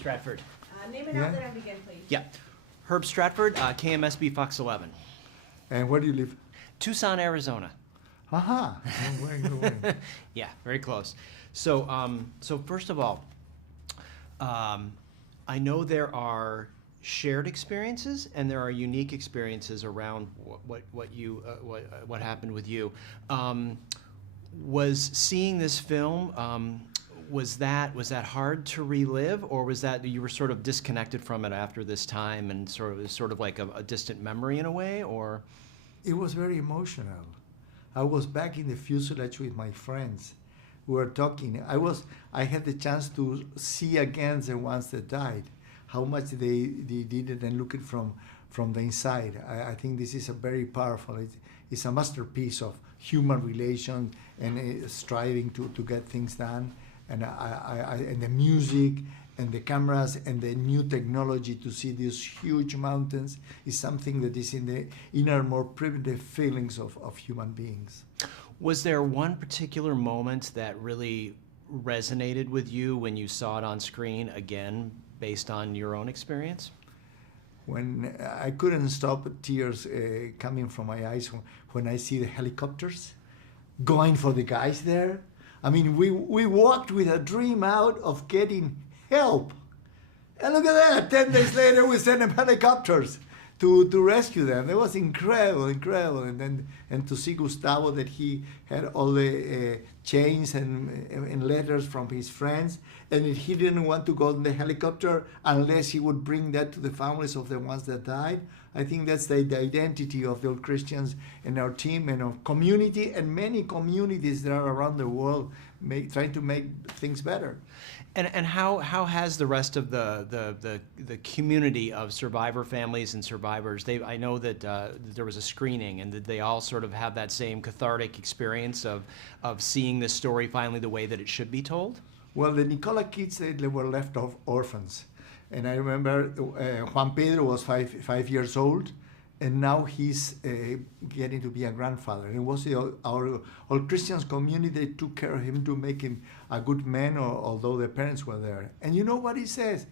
Stratford. Name and outlet and begin, please. Yeah. Herb Stratford, KMSB Fox 11. And where do you live? Tucson, Arizona. Aha. Good way. Yeah, very close. So, so first of all, I know there are shared experiences and there are unique experiences around what happened with you. Was seeing this film, was that hard to relive, or was that you were sort of disconnected from it after this time and sort of like a distant memory in a way, or? It was very emotional. I was back in the fuselage with my friends. We were talking. I had the chance to see again the ones that died, how much they did it and look it from the inside. I think this is a very powerful. It's a masterpiece of human relations and striving to get things done. And and the music and the cameras and the new technology to see these huge mountains is something that is in the inner, more primitive feelings of human beings. Was there one particular moment that really resonated with you when you saw it on screen again, based on your own experience? When I couldn't stop tears coming from my eyes when I see the helicopters going for the guys there. I mean, we walked with a dream out of getting help. And look at that, 10 days later we sent them helicopters to rescue them. It was incredible. And to see Gustavo, that he had all the chains and letters from his friends, and he didn't want to go in the helicopter unless he would bring that to the families of the ones that died. I think that's the identity of the old Christians and our team and our community and many communities that are around the world trying to make things better. And how has the rest of the community of survivor families and survivors, I know that there was a screening, and did they all sort of have that same cathartic experience of seeing this story finally the way that it should be told? Well, the Nicola kids, they were left orphans. And I remember Juan Pedro was five years old, and now he's getting to be a grandfather. And it was our Christians community that took care of him to make him a good man, although the parents were there. And you know what he says?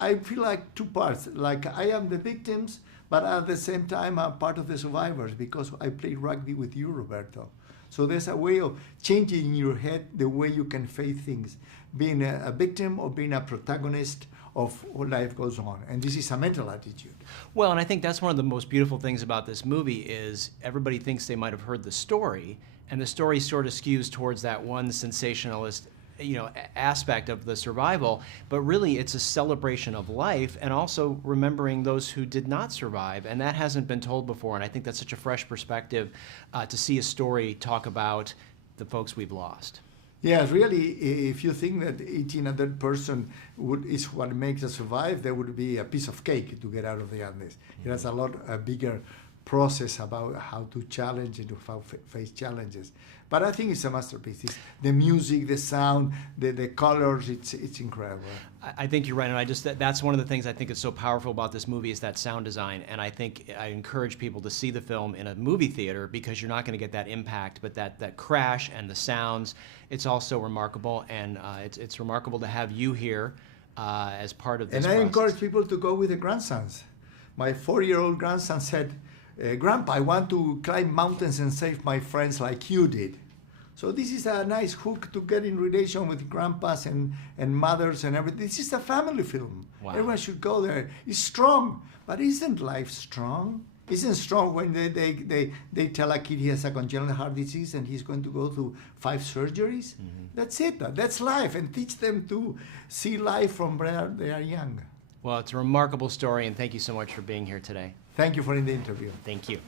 I feel like two parts. Like I am the victims, but at the same time I'm part of the survivors because I played rugby with you, Roberto. So there's a way of changing in your head the way you can face things, being a victim or being a protagonist of what life goes on. And this is a mental attitude. Well, and I think that's one of the most beautiful things about this movie is everybody thinks they might have heard the story, and the story sort of skews towards that one sensationalist, aspect of the survival, but really it's a celebration of life and also remembering those who did not survive, and that hasn't been told before, and I think that's such a fresh perspective to see a story talk about the folks we've lost. Yeah, really, if you think that eating a dead person is what makes us survive, there would be a piece of cake to get out of the Andes. It has a bigger process about how to challenge and to face challenges. But I think it's a masterpiece. It's the music, the sound, the colors, it's incredible. I think you're right, and that's one of the things I think is so powerful about this movie is that sound design, and I think I encourage people to see the film in a movie theater because you're not going to get that impact, but that crash and the sounds, it's also remarkable, and it's remarkable to have you here as part of this And I process. encourage people to go with the grandsons. My 4-year-old grandson said, Grandpa, I want to climb mountains and save my friends like you did. So this is a nice hook to get in relation with grandpas and mothers and everything. This is a family film. Wow. Everyone should go there. It's strong, but isn't life strong? Isn't strong when they tell a kid he has a congenital heart disease and he's going to go through 5 surgeries? Mm-hmm. That's it. That's life. And teach them to see life from when they are young. Well, it's a remarkable story, and thank you so much for being here today. Thank you for the interview. Thank you.